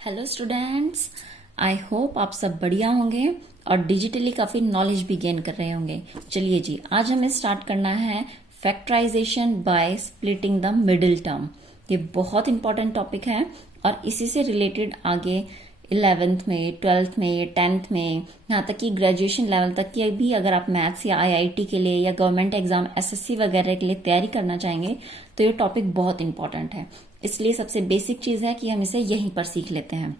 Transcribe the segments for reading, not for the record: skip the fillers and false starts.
Hello students, I hope आप सब बढ़िया होंगे और डिजिटली काफी नॉलेज भी गेन कर रहे होंगे। चलिए जी, आज हमें स्टार्ट करना है factorization by splitting the middle term. ये बहुत इंपॉर्टेंट टॉपिक है और इसी से रिलेटेड आगे 11th में, 12th में, 10th में, यहाँ तक कि ग्रेजुएशन लेवल तक की भी अगर आप मैथ्स या आईआईटी के लिए या गवर्नमेंट एग्जाम एसएससी वगैरह के लिए तैयारी करना चाहेंगे तो ये टॉपिक बहुत इंपॉर्टेंट है। इसलिए सबसे बेसिक चीज है कि हम इसे यहीं पर सीख लेते हैं।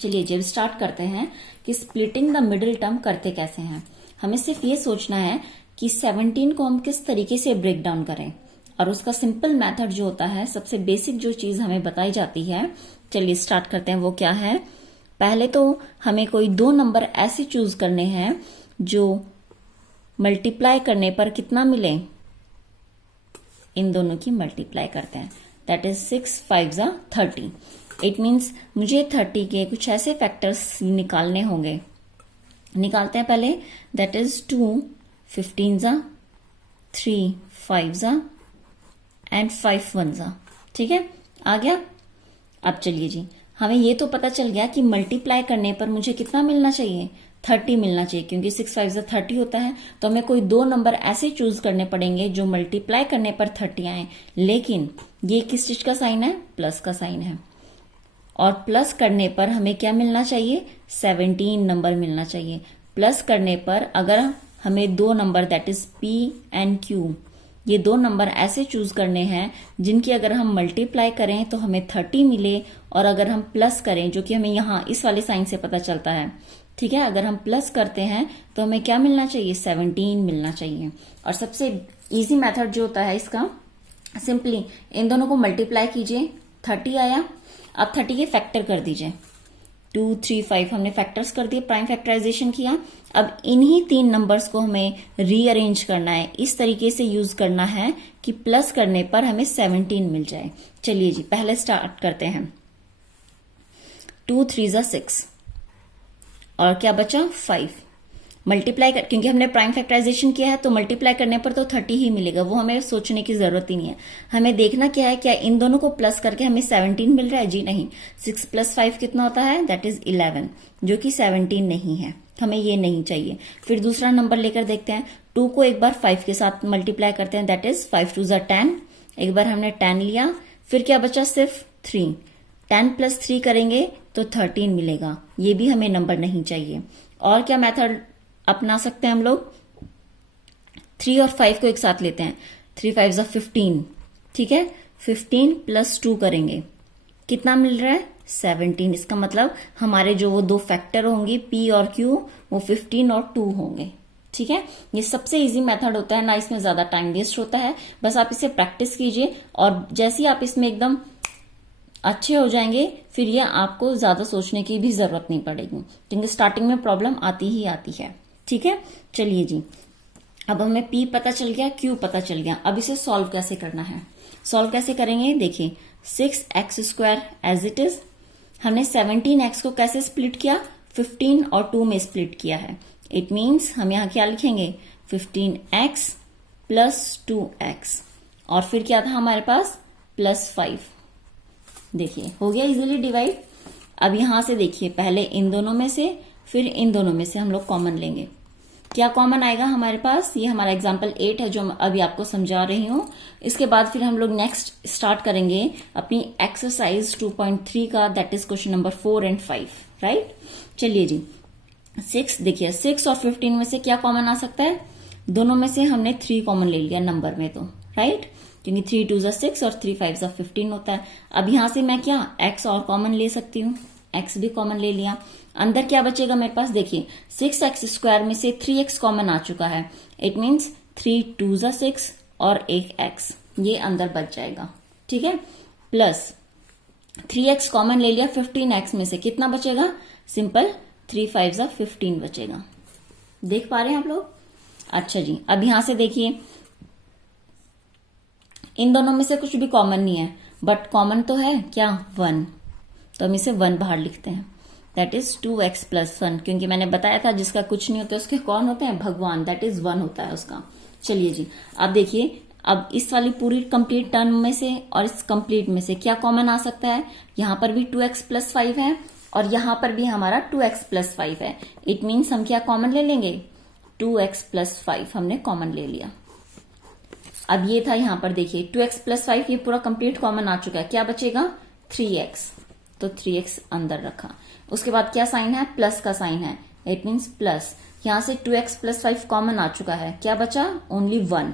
चलिए जब स्टार्ट करते हैं कि स्प्लिटिंग द मिडिल टर्म करते कैसे हैं। हमें सिर्फ ये सोचना है कि 17 को हम किस तरीके से ब्रेक डाउन करें और उसका सिंपल मेथड जो होता है, सबसे बेसिक जो चीज हमें बताई जाती है, चलिए स्टार्ट करते हैं। वो क्या है? पहले तो हमें कोई दो नंबर ऐसे चूज करने हैं जो मल्टीप्लाई करने पर कितना मिले, इन दोनों की मल्टीप्लाई करते हैं। That is 6 5 30। इट मीन्स मुझे 30 के कुछ ऐसे फैक्टर्स निकालने होंगे। निकालते हैं पहले। That is 2 15 3 5 and 5 1। ठीक है, आ गया। अब चलिए जी, हमें ये तो पता चल गया कि मल्टीप्लाई करने पर मुझे कितना मिलना चाहिए, 30 मिलना चाहिए, क्योंकि 6 5 30 होता है। तो हमें कोई दो नंबर ऐसे चूज करने पड़ेंगे जो मल्टीप्लाई करने पर 30 आए। लेकिन ये किस चीज का साइन है? प्लस का साइन है। और प्लस करने पर हमें क्या मिलना चाहिए? 17 नंबर मिलना चाहिए। प्लस करने पर अगर हमें दो number that is P and Q, ये दो नंबर ऐसे चूज करने हैं जिनकी अगर हम मल्टीप्लाई करें तो हमें 30 मिले, और अगर हम प्लस करें, जो कि हमें यहाँ इस वाले साइन से पता चलता है, ठीक है, अगर हम प्लस करते हैं तो हमें क्या मिलना चाहिए? 17 मिलना चाहिए। और सबसे इजी मेथड जो होता है इसका, सिंपली इन दोनों को मल्टीप्लाई कीजिए, 30 आया। अब 30 के फैक्टर कर दीजिए, 2 3 5 हमने फैक्टर्स कर दिए, प्राइम फैक्टराइजेशन किया। अब इन्हीं तीन नंबर्स को हमें रीअरेंज करना है, इस तरीके से यूज करना है कि प्लस करने पर हमें 17 मिल जाए। चलिए जी, पहले स्टार्ट करते हैं। 2 3 6 और क्या बचा? 5। मल्टीप्लाई कर, क्योंकि हमने प्राइम फैक्टराइजेशन किया है तो मल्टीप्लाई करने पर तो 30 ही मिलेगा, वो हमें सोचने की जरूरत ही नहीं है। हमें देखना क्या है, क्या इन दोनों को प्लस करके हमें 17 मिल रहा है? जी नहीं। 6 + 5 कितना होता है? दैट इज 11, जो कि 17 नहीं है। हमें ये नहीं चाहिए। फिर दूसरा नंबर लेकर देखते हैं। 2 को एक बार 5 के साथ मल्टीप्लाई करते हैं, दैट इज 5 2 10। एक बार हमने 10 लिया, फिर क्या बचा? सिर्फ 3। 10 + 3 करेंगे तो 13 मिलेगा, ये भी हमें नंबर नहीं चाहिए। और क्या मेथड अपना सकते हैं हम लोग? 3 और 5 को एक साथ लेते हैं, 3 5 15। ठीक है, 15 + 2 करेंगे, कितना मिल रहा है? 17। इसका मतलब हमारे जो वो दो फैक्टर होंगी P और Q, वो 15 और 2 होंगे। ठीक है, ये सबसे इजी मेथड होता है ना, इसमें ज्यादा टाइम वेस्ट होता है। बस आप इसे प्रैक्टिस कीजिए और जैसे ही आप इसमें एकदम अच्छे हो जाएंगे, फिर ये आपको ज्यादा सोचने की भी जरूरत नहीं पड़ेगी, क्योंकि स्टार्टिंग में प्रॉब्लम आती ही आती है। ठीक है, चलिए जी, अब हमें P पता चल गया, Q पता चल गया। अब इसे सॉल्व कैसे करना है? सॉल्व कैसे करेंगे? देखिए, 6x² एज इट इज। हमने 17x को कैसे स्प्लिट किया? 15 और 2 में स्प्लिट किया है। इट मीन्स हम यहां क्या लिखेंगे? 15x + 2x, और फिर क्या था हमारे पास? +5। देखिए, हो गया इजीली डिवाइड। अब यहां से देखिए, पहले इन दोनों में से, फिर इन दोनों में से हम लोग कॉमन लेंगे। क्या कॉमन आएगा हमारे पास? ये हमारा एग्जाम्पल 8 है जो मैं अभी आपको समझा रही हूं। इसके बाद फिर हम लोग नेक्स्ट स्टार्ट करेंगे अपनी एक्सरसाइज 2.3 का, दैट इज क्वेश्चन नंबर 4 और 5। राइट, चलिए जी, 6 देखिए, 6 और 15 में से क्या कॉमन आ सकता है? दोनों में से हमने 3 कॉमन ले लिया नंबर में, तो राइट, क्योंकि 3 2 6 और 3 5 15 होता है। अब यहां से मैं क्या x और कॉमन ले सकती हूँ, x भी कॉमन ले लिया। अंदर क्या बचेगा मेरे पास? देखिए, 6x² में से 3x कॉमन आ चुका है। इट मीन्स 3 2 6 और एक x, ये अंदर बच जाएगा। ठीक है, प्लस 3x कॉमन ले लिया 15x में से, कितना बचेगा? सिंपल 3 5 15 बचेगा। देख पा रहे हैं आप लोग? अच्छा जी, अब यहां से देखिए, इन दोनों में से कुछ भी कॉमन नहीं है, बट कॉमन तो है क्या? 1, तो हम इसे 1 बाहर लिखते हैं। दैट इज 2x + 1, क्योंकि मैंने बताया था जिसका कुछ नहीं होता उसके कौन होते हैं? भगवान, दैट इज 1 होता है उसका। चलिए जी, अब देखिए, अब इस वाली पूरी कंप्लीट टर्म में से और इस कंप्लीट में से क्या कॉमन आ सकता है? यहां पर भी 2x प्लस 5 है और यहां पर भी हमारा 2x प्लस 5 है। इट मीन्स हम क्या कॉमन ले लेंगे? 2x प्लस 5 हमने कॉमन ले लिया। अब ये था यहां पर देखिए 2x प्लस 5 ये पूरा कंप्लीट कॉमन आ चुका है। क्या बचेगा? 3x, तो 3x अंदर रखा। उसके बाद क्या साइन है? प्लस का साइन है। इट मीन्स प्लस, यहां से 2x प्लस 5 कॉमन आ चुका है। क्या बचा? ओनली 1।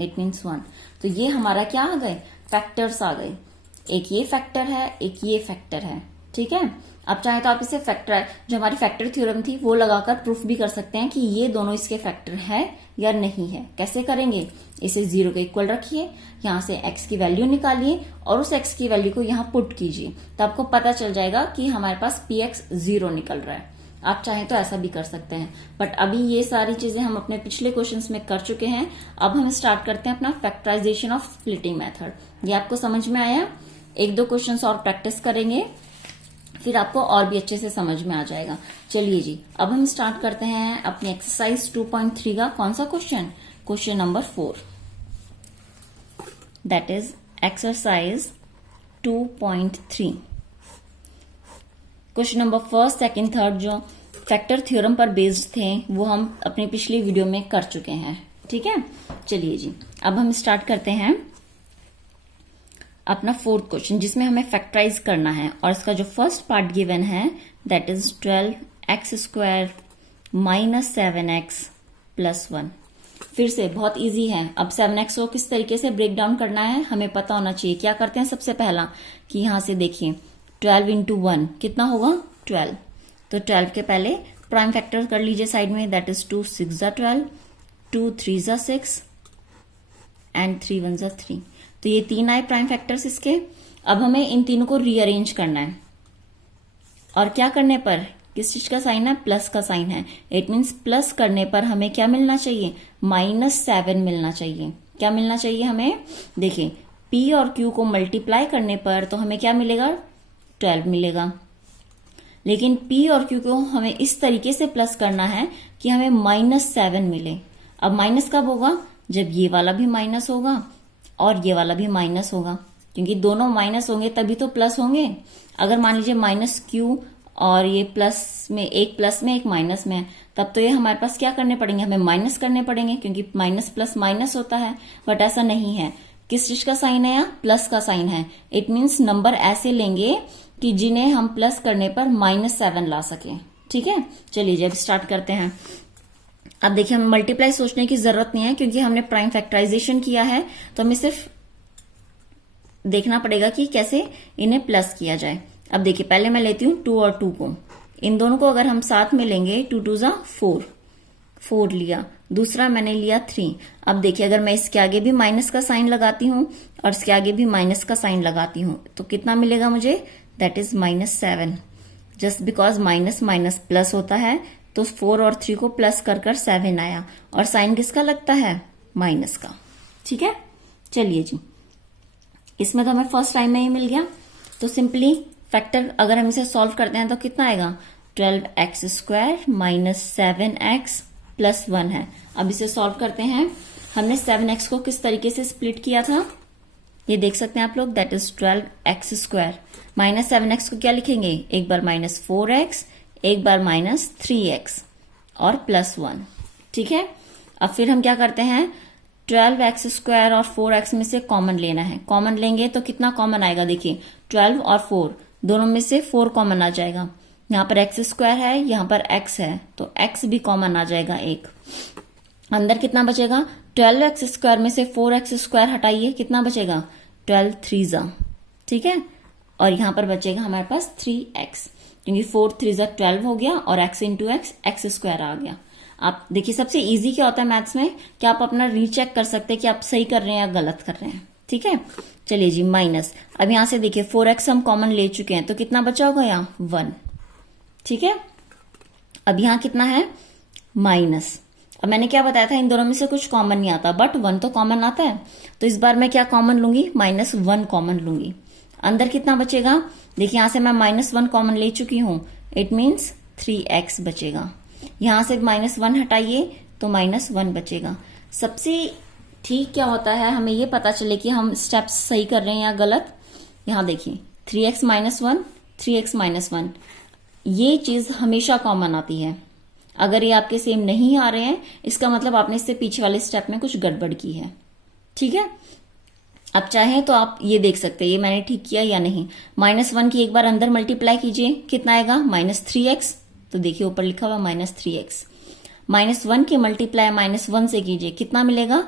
It means 1। तो ये हमारा क्या आ गए? फैक्टर्स आ गए। एक ये फैक्टर है, एक ये फैक्टर है। ठीक है, अब चाहे तो आप इसे फैक्टर, जो हमारी फैक्टर थ्योरम थी वो लगाकर प्रूफ भी कर सकते हैं कि ये दोनों इसके फैक्टर है या नहीं है। कैसे करेंगे? इसे 0 के इक्वल रखिए, यहां से x की वैल्यू निकालिए और उस x की वैल्यू को यहां पुट कीजिए, तो आपको पता चल जाएगा कि हमारे पास px 0 निकल रहा है। आप चाहें तो ऐसा भी कर सकते हैं, बट अभी ये सारी चीजें हम अपने पिछले क्वेश्चंस में कर चुके हैं। अब हम स्टार्ट करते हैं अपना फैक्टराइजेशन ऑफ स्प्लिटिंग मेथड। ये आपको समझ में आया? एक दो क्वेश्चंस और प्रैक्टिस करेंगे, फिर आपको और भी अच्छे से समझ में आ जाएगा। चलिए जी, अब हम स्टार्ट करते हैं अपनी एक्सरसाइज 2.3 का कौन सा question? Question number 4, that is exercise 2.3। Question number first, second, third जो फैक्टर थ्योरम पर बेस्ड थे वो हम अपनी पिछली वीडियो में कर चुके हैं। ठीक है, चलिए जी, अब हम स्टार्ट करते हैं अपना फोर्थ क्वेश्चन, जिसमें हमें फैक्टराइज करना है। और इसका जो फर्स्ट पार्ट गिवन है that is 12x² minus 7x plus 1। फिर से बहुत इजी है। अब 7x को किस तरीके से ब्रेक डाउन करना है हमें पता होना चाहिए। क्या करते हैं सबसे पहला कि यहां से देखिए 12 इंटू 1 कितना होगा? 12। तो 12 के पहले प्राइम फैक्टर कर लीजिए साइड में, दैट इज 2 6 जा 12, 2 3 जा 6 एंड 3 1 जा 3। तो ये 3 आए प्राइम फैक्टर्स इसके। अब हमें इन तीनों को रीअरेंज करना है और क्या करने पर? किस चीज का साइन है? प्लस का साइन है। इट मीन्स प्लस करने पर हमें क्या मिलना चाहिए? -7 मिलना चाहिए। क्या मिलना चाहिए हमें? देखिए p और q को मल्टीप्लाई करने पर तो हमें क्या मिलेगा? 12 मिलेगा। लेकिन p और q को हमें इस तरीके से प्लस करना है कि हमें -7 मिले। अब माइनस कब होगा? जब ये वाला भी माइनस होगा और ये वाला भी माइनस होगा, क्योंकि दोनों माइनस होंगे तभी तो प्लस होंगे। अगर मान लीजिए -q और ये प्लस में, एक प्लस में एक माइनस में है, तब तो ये हमारे पास क्या करने पड़ेंगे? हमें माइनस करने पड़ेंगे, क्योंकि माइनस प्लस माइनस होता है। बट ऐसा नहीं है। किस चीज का साइन है? यहाँ प्लस का साइन है। इट मीन्स नंबर ऐसे लेंगे कि जिन्हें हम प्लस करने पर -7 ला सके। ठीक है, चलिए जब स्टार्ट करते हैं। अब देखिए हम मल्टीप्लाई सोचने की जरूरत नहीं है, क्योंकि हमने प्राइम फैक्टराइजेशन किया है, तो हमें सिर्फ देखना पड़ेगा कि कैसे इन्हें प्लस किया जाए। अब देखिए पहले मैं लेती हूँ 2 और 2 को, इन दोनों को अगर हम साथ में लेंगे 2 2 जा 4, 4 लिया, दूसरा मैंने लिया 3। अब देखिए अगर मैं इसके आगे भी माइनस का साइन लगाती हूँ और इसके आगे भी माइनस का साइन लगाती हूँ तो कितना मिलेगा मुझे? That is -7। Just because minus minus plus होता है, तो 4 और 3 को प्लस कर 7 आया, और साइन किसका लगता है? माइनस का। ठीक है, चलिए जी, इसमें तो हमें फर्स्ट टाइम में ही मिल गया। तो सिंपली फैक्टर अगर हम इसे सॉल्व करते हैं तो कितना आएगा? 12x² माइनस 7x प्लस 1 है। अब इसे सॉल्व करते हैं। हमने 7x को किस तरीके से स्प्लिट किया था ये देख सकते हैं आप लोग, that is 12x² minus 7x को क्या लिखेंगे? एक बार -4x, एक बार -3x और प्लस 1। ठीक है, अब फिर हम क्या करते हैं? 12x² और 4x में से कॉमन लेना है। कॉमन लेंगे तो कितना कॉमन आएगा? देखिए 12 और 4 दोनों में से 4 कॉमन आ जाएगा। यहाँ पर x² है, यहाँ पर x है, तो x भी कॉमन आ जाएगा एक। अंदर कितना बचेगा? 12x² में से 4x² हटाइए, कितना बचेगा? 12 3 जा। ठीक है, और यहाँ पर बचेगा हमारे पास 3x, क्योंकि 4 3 जा 12 हो गया और x इंटू x² आ गया। आप देखिए सबसे इजी क्या होता है मैथ्स में कि आप अपना रीचेक कर सकते हैं कि आप सही कर रहे हैं या गलत कर रहे हैं। ठीक है, चलिए जी, माइनस। अब यहां से देखिए 4x हम कॉमन ले चुके हैं, तो कितना बचा होगा? यहाँ 1। ठीक है, अब यहाँ कितना है? माइनस। अब मैंने क्या बताया था, इन दोनों में से कुछ कॉमन नहीं आता, बट 1 तो कॉमन आता है। तो इस बार मैं क्या कॉमन लूंगी? -1 कॉमन लूंगी। अंदर कितना बचेगा? देखिए यहां से मैं -1 कॉमन ले चुकी हूं, इट मीन्स 3x बचेगा। यहां से -1 हटाइए तो -1 बचेगा। सबसे ठीक क्या होता है, हमें ये पता चले कि हम स्टेप्स सही कर रहे हैं या गलत। यहां देखिए 3x माइनस 1, 3x माइनस 1, ये चीज हमेशा कॉमन आती है। अगर ये आपके सेम नहीं आ रहे हैं, इसका मतलब आपने इससे पीछे वाले स्टेप में कुछ गड़बड़ की है। ठीक है, अब चाहे तो आप ये देख सकते हैं ये मैंने ठीक किया या नहीं। -1 की एक बार अंदर मल्टीप्लाई कीजिए, कितना आएगा -3x। तो देखिए ऊपर लिखा हुआ -3x। -1 के मल्टीप्लाई -1 से कीजिए, कितना मिलेगा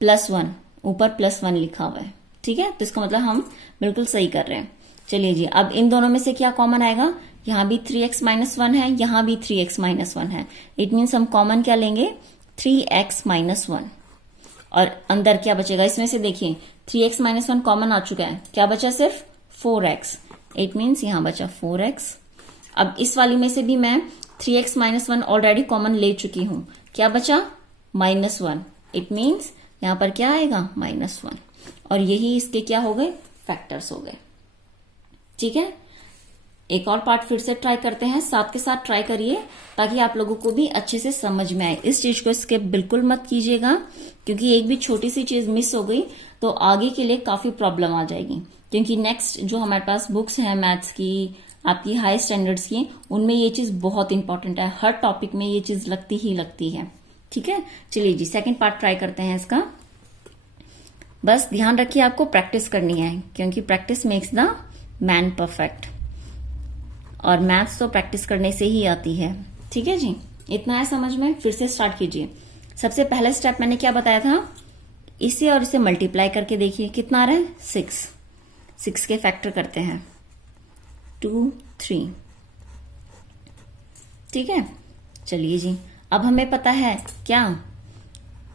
+1, ऊपर +1 लिखा हुआ है। ठीक है, तो इसका मतलब हम बिल्कुल सही कर रहे हैं। चलिए जी, अब इन दोनों में से क्या कॉमन आएगा, यहां भी 3x माइनस 1 है, यहां भी 3x माइनस 1 है। इट मीन्स हम कॉमन क्या लेंगे, 3x माइनस 1। और अंदर क्या बचेगा, इसमें से देखिए 3x माइनस 1 कॉमन आ चुका है, क्या बचा सिर्फ 4x। इट मीन्स यहां बचा 4x। अब इस वाली में से भी मैं 3x माइनस 1 ऑलरेडी कॉमन ले चुकी हूं, क्या बचा -1। इट मीन्स यहां पर क्या आएगा -1। और यही इसके क्या हो गए, फैक्टर्स हो गए। ठीक है, एक और पार्ट फिर से ट्राई करते हैं, साथ के साथ ट्राई करिए ताकि आप लोगों को भी अच्छे से समझ में आए। इस चीज को स्किप बिल्कुल मत कीजिएगा, क्योंकि एक भी छोटी सी चीज मिस हो गई तो आगे के लिए काफी प्रॉब्लम आ जाएगी। क्योंकि नेक्स्ट जो हमारे पास बुक्स हैं मैथ्स की, आपकी हाई स्टैंडर्ड्स की, उनमें ये चीज बहुत इंपॉर्टेंट है। हर टॉपिक में ये चीज लगती ही लगती है। ठीक है, चलिए जी सेकेंड पार्ट ट्राई करते हैं इसका। बस ध्यान रखिए आपको प्रैक्टिस करनी है, क्योंकि practice makes the man perfect, और मैथ्स तो प्रैक्टिस करने से ही आती है। ठीक है जी, इतना है समझ में। फिर से स्टार्ट कीजिए। सबसे पहला स्टेप मैंने क्या बताया था, इसे और इसे मल्टीप्लाई करके देखिए कितना आ रहा है, 6 के फैक्टर करते हैं 2, 3। ठीक है, चलिए जी, अब हमें पता है क्या,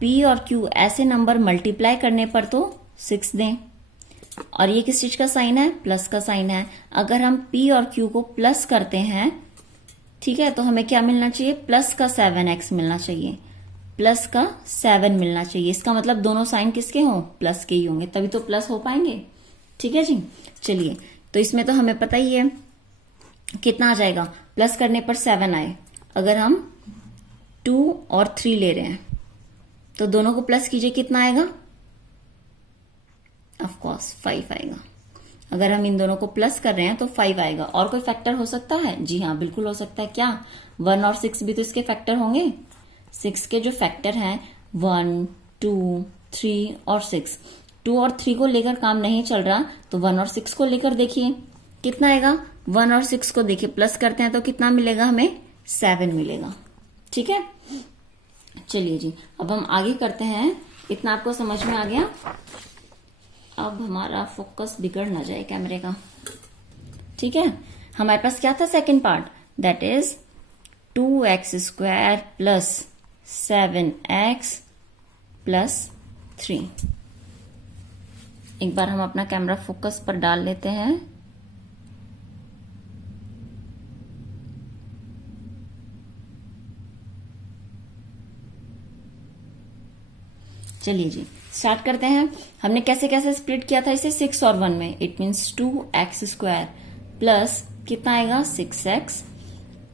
P और Q ऐसे नंबर मल्टीप्लाई करने पर तो 6 दें, और ये किस चीज का साइन है, प्लस का साइन है। अगर हम P और Q को प्लस करते हैं, ठीक है, तो हमें क्या मिलना चाहिए, प्लस का 7x मिलना चाहिए, प्लस का 7 मिलना चाहिए। इसका मतलब दोनों साइन किसके हों, प्लस के ही होंगे, तभी तो प्लस हो पाएंगे। ठीक है जी, चलिए, तो इसमें तो हमें पता ही है कितना आ जाएगा, प्लस करने पर 7 आए। अगर हम 2 और 3 ले रहे हैं तो दोनों को प्लस कीजिए, कितना आएगा, ऑफ कोर्स 5 आएगा। अगर हम इन दोनों को प्लस कर रहे हैं तो 5 आएगा। और कोई फैक्टर हो सकता है, जी हाँ बिल्कुल हो सकता है। क्या 1 और 6 भी तो इसके फैक्टर होंगे। 6 के जो फैक्टर हैं 1, 2, 3 और 6, 2 और 3 को लेकर काम नहीं चल रहा, तो 1 और 6 को लेकर देखिए कितना आएगा। 1 और 6 को देखिए प्लस करते हैं तो कितना मिलेगा, हमें 7 मिलेगा। ठीक है, चलिए जी, अब हम आगे करते हैं। इतना आपको समझ में आ गया। अब हमारा फोकस बिगड़ ना जाए कैमरे का। ठीक है, हमारे पास क्या था second part, that is 2x² plus 7x plus 3। एक बार हम अपना कैमरा फोकस पर डाल लेते हैं। चलिए जी, स्टार्ट करते हैं। हमने कैसे कैसे स्प्लिट किया था इसे, 6 और 1 में। इट मीन्स 2x² प्लस कितना आएगा, 6x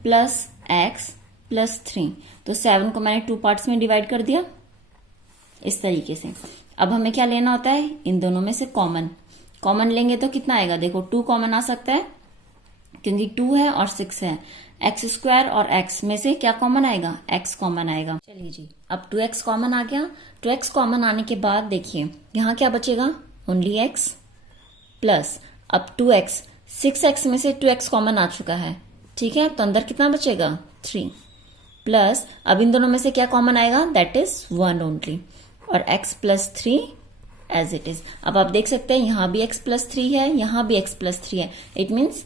प्लस x प्लस 3। तो 7 को मैंने 2 पार्ट्स में डिवाइड कर दिया इस तरीके से। अब हमें क्या लेना होता है, इन दोनों में से कॉमन लेंगे तो कितना आएगा, देखो 2 कॉमन आ सकता है क्योंकि 2 है और 6 है। x² और x में से क्या कॉमन आएगा, x कॉमन आएगा। चलिए जी, अब 2x कॉमन आ गया। 2x कॉमन आने के बाद देखिए यहां क्या बचेगा, ओनली x प्लस अब 2x, 6x में से 2x कॉमन आ चुका है। ठीक है, तो अंदर कितना बचेगा, 3 प्लस अब इन दोनों में से क्या कॉमन आएगा, दैट इज 1 ओनली, और x plus 3 as it is. अब आप देख सकते हैं यहां भी x प्लस 3 है, यहां भी x प्लस 3 है। इट मीन्स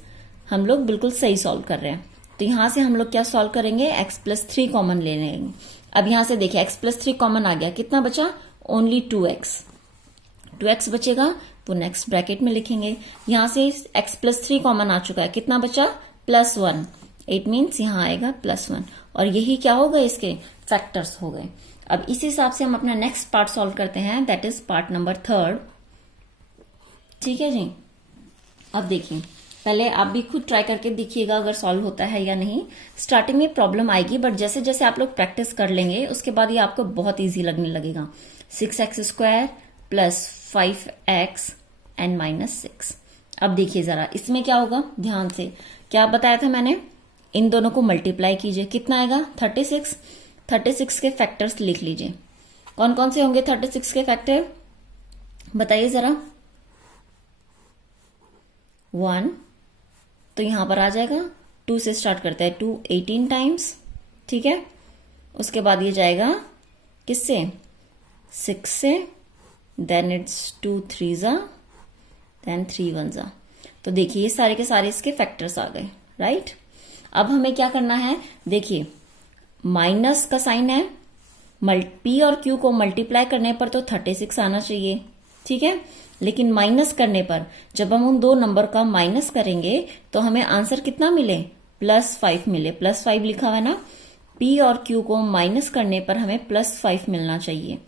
हम लोग बिल्कुल सही सॉल्व कर रहे हैं। तो यहां से हम लोग क्या सॉल्व करेंगे, x प्लस 3 कॉमन ले लेंगे। अब यहां से देखिए x प्लस 3 कॉमन आ गया, कितना बचा, ओनली 2x बचेगा, तो नेक्स्ट ब्रैकेट में लिखेंगे। यहां से x प्लस 3 कॉमन आ चुका है, कितना बचा, +1। इट मीन्स यहां आएगा +1, और यही क्या हो गए, इसके फैक्टर्स हो गए। अब इस हिसाब से हम अपना नेक्स्ट पार्ट सॉल्व करते हैं, दैट इज पार्ट नंबर 3। ठीक है जी, अब देखिए पहले आप भी खुद ट्राई करके देखिएगा अगर सॉल्व होता है या नहीं। स्टार्टिंग में प्रॉब्लम आएगी, बट जैसे जैसे आप लोग प्रैक्टिस कर लेंगे उसके बाद ये आपको बहुत इजी लगने लगेगा। 6x² plus 5x and -6। अब देखिए जरा इसमें क्या होगा, ध्यान से क्या बताया था मैंने, इन दोनों को मल्टीप्लाई कीजिए, कितना आएगा 36। 36 के फैक्टर्स लिख लीजिए। कौन कौन से होंगे 36 के फैक्टर, बताइए जरा। 1 तो यहां पर आ जाएगा, 2 से स्टार्ट करते हैं, 2 18 टाइम्स, ठीक है। उसके बाद ये जाएगा किससे, 6 से, देन इट्स 2 3 देन 3 1। तो देखिए ये सारे के सारे इसके फैक्टर्स आ गए, राइट। अब हमें क्या करना है, देखिए माइनस का साइन है, पी और क्यू को मल्टीप्लाई करने पर तो 36 आना चाहिए, ठीक है। लेकिन माइनस करने पर जब हम उन दो नंबर का माइनस करेंगे तो हमें आंसर कितना मिले, +5 मिले। +5 लिखा हुआ है ना, पी और क्यू को माइनस करने पर हमें +5 मिलना चाहिए।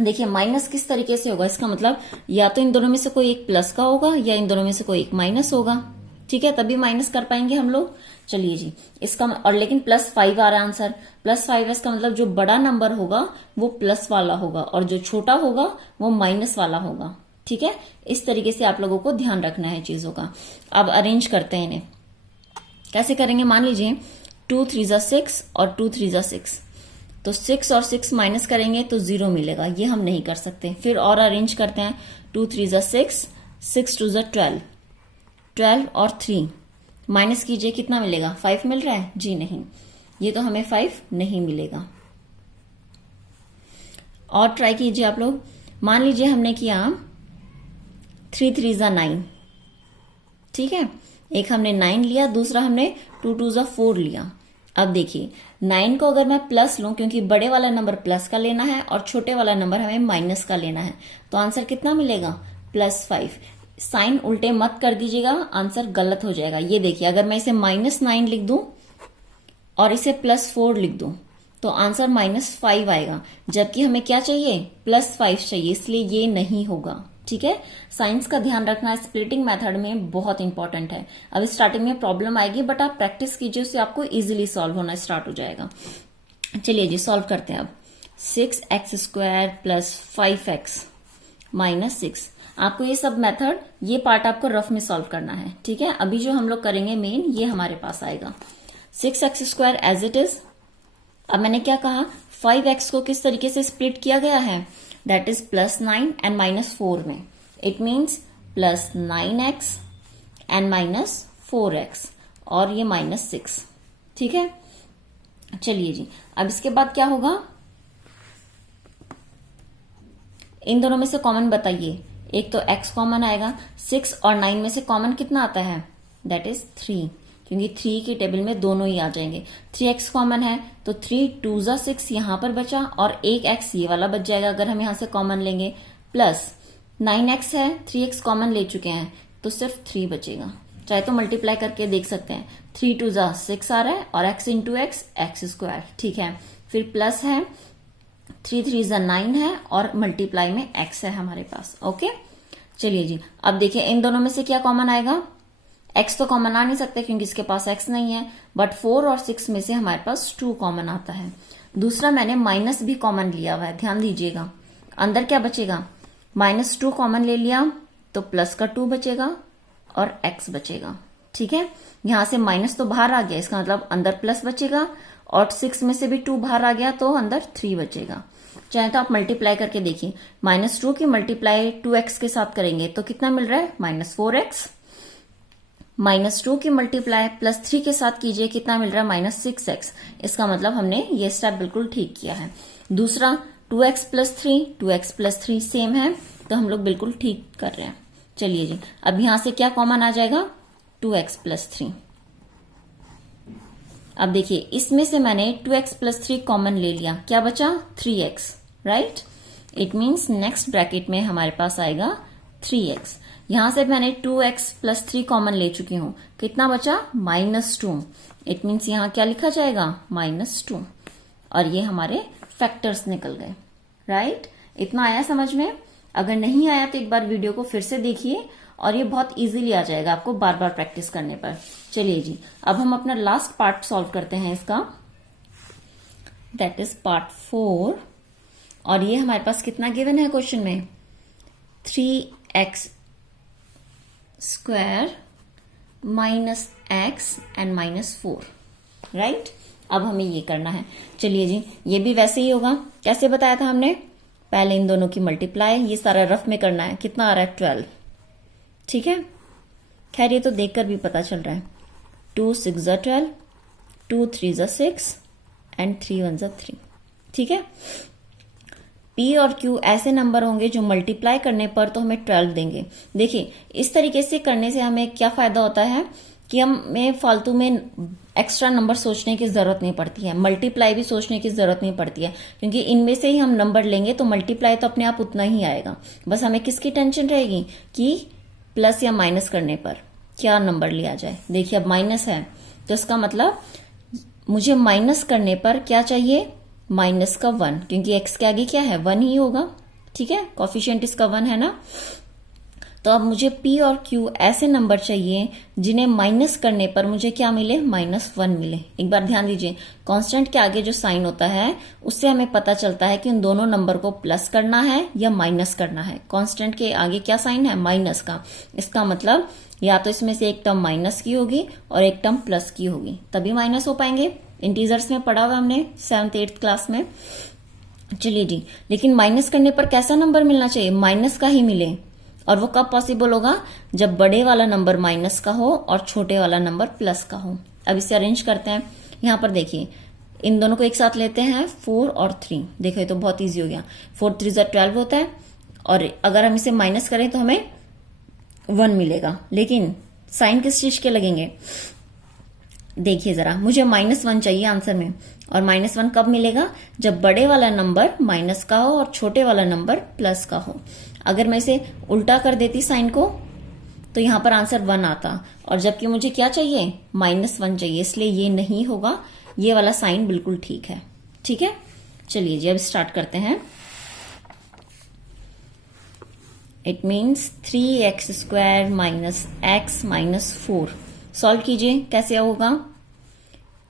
देखिए माइनस किस तरीके से होगा, इसका मतलब या तो इन दोनों में से कोई एक प्लस का होगा या इन दोनों में से कोई एक माइनस होगा, ठीक है, तभी माइनस कर पाएंगे हम लोग। चलिए जी, इसका और लेकिन +5 आ रहा है आंसर, +5 है, इसका मतलब जो बड़ा नंबर होगा वो प्लस वाला होगा और जो छोटा होगा वो माइनस वाला होगा, ठीक है। इस तरीके से आप लोगों को ध्यान रखना है चीजों का। अब अरेंज करते हैं इन्हें, कैसे करेंगे, मान लीजिए 2 3 6 और 2 3 6, तो 6 और 6 माइनस करेंगे तो 0 मिलेगा, ये हम नहीं कर सकते। फिर और अरेंज करते हैं, 2 3 6, 6 2 12, 12 और 3 माइनस कीजिए, कितना मिलेगा, 5 मिल रहा है, जी नहीं, ये तो हमें 5 नहीं मिलेगा। और ट्राई कीजिए आप लोग, मान लीजिए हमने किया 3 3 9, ठीक है, एक हमने 9 लिया, दूसरा हमने 2 2 4 लिया। अब देखिए 9 को अगर मैं प्लस लूं, क्योंकि बड़े वाला नंबर प्लस का लेना है और छोटे वाला नंबर हमें माइनस का लेना है, तो आंसर कितना मिलेगा, +5। साइन उल्टे मत कर दीजिएगा, आंसर गलत हो जाएगा। ये देखिए अगर मैं इसे -9 लिख दूं और इसे +4 लिख दूं तो आंसर -5 आएगा, जबकि हमें क्या चाहिए, +5 चाहिए, इसलिए ये नहीं होगा, ठीक है। साइंस का ध्यान रखना स्प्लिटिंग मेथड में बहुत इंपॉर्टेंट है। अब स्टार्टिंग में प्रॉब्लम आएगी, बट आप प्रैक्टिस कीजिए, उससे आपको इजीली सॉल्व होना स्टार्ट हो जाएगा। चलिए जी सॉल्व करते हैं अब। 6x² plus 5x -6। आपको ये सब मेथड, ये पार्ट आपको रफ में सॉल्व करना है, ठीक है। अभी जो हम लोग करेंगे मेन, ये हमारे पास आएगा 6x² एज इट इज। अब मैंने क्या कहा, 5x को किस तरीके से स्प्लिट किया गया है, दैट इज +9 एंड -4 में। It means +9x and -4x और ये -6, ठीक है। चलिए जी, अब इसके बाद क्या होगा, इन दोनों में से कॉमन बताइए। एक तो x कॉमन आएगा, 6 और 9 में से कॉमन कितना आता है, दैट इज 3, क्योंकि 3 की टेबल में दोनों ही आ जाएंगे। 3x कॉमन है तो 3 2 6 यहां पर बचा और एक x ये वाला बच जाएगा अगर हम यहां से कॉमन लेंगे, प्लस 9x है, 3x कॉमन ले चुके हैं तो सिर्फ 3 बचेगा। चाहे तो मल्टीप्लाई करके देख सकते हैं, 3 2 6 आ रहा है और x इंटू x² ठीक है। फिर प्लस है, 3 3 9 है और मल्टीप्लाई में x है हमारे पास, ओके। चलिए जी, अब देखिए इन दोनों में से क्या कॉमन आएगा, x तो कॉमन आ नहीं सकते क्योंकि इसके पास x नहीं है, बट 4 और 6 में से हमारे पास 2 कॉमन आता है। दूसरा मैंने माइनस भी कॉमन लिया हुआ है, ध्यान दीजिएगा। अंदर क्या बचेगा, -2 कॉमन ले लिया तो प्लस का 2 बचेगा और x बचेगा, ठीक है। यहां से माइनस तो बाहर आ गया, इसका मतलब अंदर प्लस बचेगा और 6 में से भी 2 बाहर आ गया तो अंदर 3 बचेगा। चाहे तो आप मल्टीप्लाई करके देखिए, -2 की मल्टीप्लाई 2x के साथ करेंगे तो कितना मिल रहा है, -4x। -2 की मल्टीप्लाई +3 के साथ कीजिए, कितना मिल रहा है, -6x। इसका मतलब हमने ये स्टेप बिल्कुल ठीक किया है। दूसरा 2x + 3, 2x + 3 सेम है तो हम लोग बिल्कुल ठीक कर रहे हैं। चलिए जी, अब यहां से क्या कॉमन आ जाएगा, 2x + 3। अब देखिए इसमें से मैंने 2x + 3 कॉमन ले लिया, क्या बचा, 3x, right. It means next bracket में हमारे पास आएगा 3x। यहां से मैंने 2x + 3 कॉमन ले चुकी हूं, कितना बचा, -2। इट मीन्स यहां क्या लिखा जाएगा, -2 और ये हमारे फैक्टर्स निकल गए, राइट। इतना आया समझ में। अगर नहीं आया तो एक बार वीडियो को फिर से देखिए और ये बहुत इजीली आ जाएगा आपको बार बार प्रैक्टिस करने पर। चलिए जी, अब हम अपना लास्ट पार्ट सॉल्व करते हैं इसका, दैट इज पार्ट 4। और ये हमारे पास कितना गिवन है क्वेश्चन में, 3x square minus x and minus 4, right. अब हमें ये करना है। चलिए जी, ये भी वैसे ही होगा। कैसे बताया था हमने, पहले इन दोनों की मल्टीप्लाई, ये सारा रफ में करना है। कितना आ रहा है, 12, ठीक है। खैर ये तो देखकर भी पता चल रहा है। 2 6 ज़ा 12, 2 3 ज़ा 6 एंड 3 1 ज़ा 3, ठीक है। P और Q ऐसे नंबर होंगे जो मल्टीप्लाई करने पर तो हमें 12 देंगे। देखिए इस तरीके से करने से हमें क्या फायदा होता है कि हमें फालतू में एक्स्ट्रा नंबर सोचने की जरूरत नहीं पड़ती है, मल्टीप्लाई भी सोचने की जरूरत नहीं पड़ती है, क्योंकि इनमें से ही हम नंबर लेंगे तो मल्टीप्लाई तो अपने आप उतना ही आएगा। बस हमें किसकी टेंशन रहेगी कि प्लस या माइनस करने पर क्या नंबर लिया जाए। देखिए अब माइनस है तो इसका मतलब मुझे माइनस करने पर क्या चाहिए, माइनस का 1, क्योंकि x के आगे क्या है, 1 ही होगा, ठीक है। कॉफिशिएंट इसका 1 है ना। तो अब मुझे P और Q ऐसे नंबर चाहिए जिन्हें माइनस करने पर मुझे क्या मिले, -1 मिले। एक बार ध्यान दीजिए, कांस्टेंट के आगे जो साइन होता है उससे हमें पता चलता है कि उन दोनों नंबर को प्लस करना है या माइनस करना है। कांस्टेंट के आगे क्या साइन है, माइनस का। इसका मतलब या तो इसमें से एक टर्म माइनस की होगी और एक टर्म प्लस की होगी, तभी माइनस हो पाएंगे। इंटीजर्स में पढ़ा हुआ हमने 7th 8th क्लास में। चलिए जी, लेकिन माइनस करने पर कैसा नंबर मिलना चाहिए, माइनस का ही मिले। और वो कब पॉसिबल होगा, जब बड़े वाला नंबर माइनस का हो और छोटे वाला नंबर प्लस का हो। अब इसे अरेंज करते हैं। यहां पर देखिए इन दोनों को एक साथ लेते हैं, 4 और 3। देखो ये तो बहुत इजी हो गया, 4 3 ज़ा 12 होता है, और अगर हम इसे माइनस करें तो हमें 1 मिलेगा। लेकिन साइन किस चीज के लगेंगे, देखिए जरा, मुझे -1 चाहिए आंसर में, और -1 कब मिलेगा, जब बड़े वाला नंबर माइनस का हो और छोटे वाला नंबर प्लस का हो। अगर मैं इसे उल्टा कर देती साइन को तो यहां पर आंसर 1 आता, और जबकि मुझे क्या चाहिए, -1 चाहिए, इसलिए ये नहीं होगा। ये वाला साइन बिल्कुल ठीक है, ठीक है। चलिए जी अब स्टार्ट करते हैं। It means 3x square minus x minus 4। Solve कीजिए, कैसे होगा।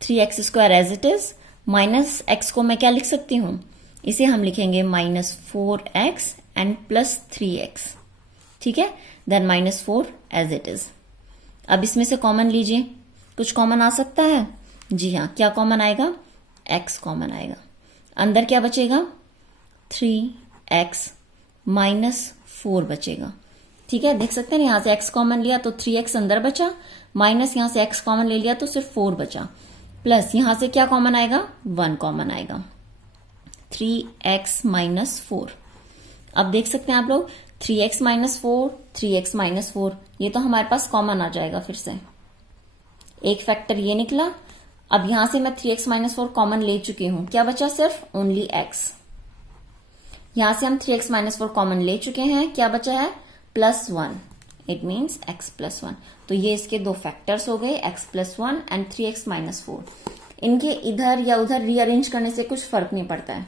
3x square as it is, minus x को मैं क्या लिख सकती हूं, इसे हम लिखेंगे -4x एंड +3x, ठीक है। Then -4 as it is. अब इसमें से कॉमन लीजिए, कुछ कॉमन आ सकता है, जी हाँ। क्या कॉमन आएगा, x कॉमन आएगा। अंदर क्या बचेगा, 3x -4 बचेगा, ठीक है। देख सकते हैं यहां से x कॉमन लिया तो 3x अंदर बचा, माइनस यहां से x कॉमन ले लिया तो सिर्फ 4 बचा, प्लस यहां से क्या कॉमन आएगा, 1 कॉमन आएगा, 3x -4। अब देख सकते हैं आप लोग 3x -4, 3x -4, ये तो हमारे पास कॉमन आ जाएगा। फिर से एक फैक्टर ये निकला। अब यहां से मैं 3x -4 कॉमन ले चुकी हूं, क्या बचा, सिर्फ ओनली x। यहां से हम 3x -4 कॉमन ले चुके हैं, क्या बचा है, +1। It means x +1। तो ये इसके दो फैक्टर्स हो गए, x +1 एंड 3x -4। इनके इधर या उधर रीअरेंज करने से कुछ फर्क नहीं पड़ता है।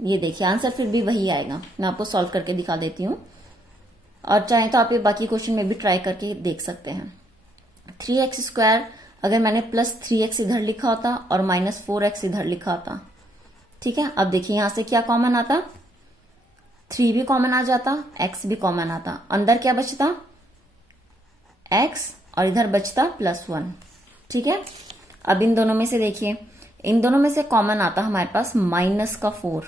ये देखिए आंसर फिर भी वही आएगा। मैं आपको सॉल्व करके दिखा देती हूँ, और चाहे तो आप ये बाकी क्वेश्चन में भी ट्राई करके देख सकते हैं। 3x स्क्वायर अगर मैंने +3x इधर लिखा होता और -4x इधर लिखा होता, ठीक है। अब देखिए यहां से क्या कॉमन आता, 3 भी कॉमन आ जाता, x भी कॉमन आता, अंदर क्या बचता, x, और इधर बचता +1, ठीक है। अब इन दोनों में से देखिए, इन दोनों में से कॉमन आता हमारे पास -4,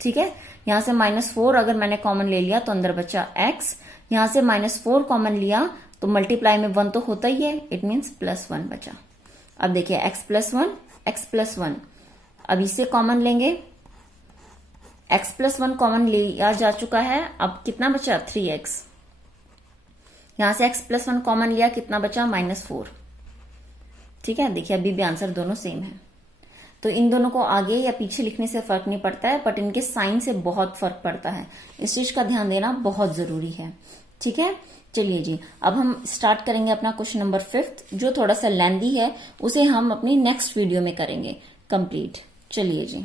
ठीक है। यहां से -4 अगर मैंने कॉमन ले लिया तो अंदर बचा x, यहां से -4 कॉमन लिया तो मल्टीप्लाई में 1 तो होता ही है, इट मीन्स +1 बचा। अब देखिए x +1, अब इसे कॉमन लेंगे, x +1 कॉमन लिया जा चुका है। अब कितना बचा, 3x। यहां से x +1 कॉमन लिया, कितना बचा, -4, ठीक है। देखिए अभी भी आंसर दोनों सेम है। तो इन दोनों को आगे या पीछे लिखने से फर्क नहीं पड़ता है, बट इनके साइन से बहुत फर्क पड़ता है। इस चीज का ध्यान देना बहुत जरूरी है, ठीक है। चलिए जी अब हम स्टार्ट करेंगे अपना क्वेश्चन नंबर 5th, जो थोड़ा सा लेंदी है, उसे हम अपनी नेक्स्ट वीडियो में करेंगे कंप्लीट। चलिए जी।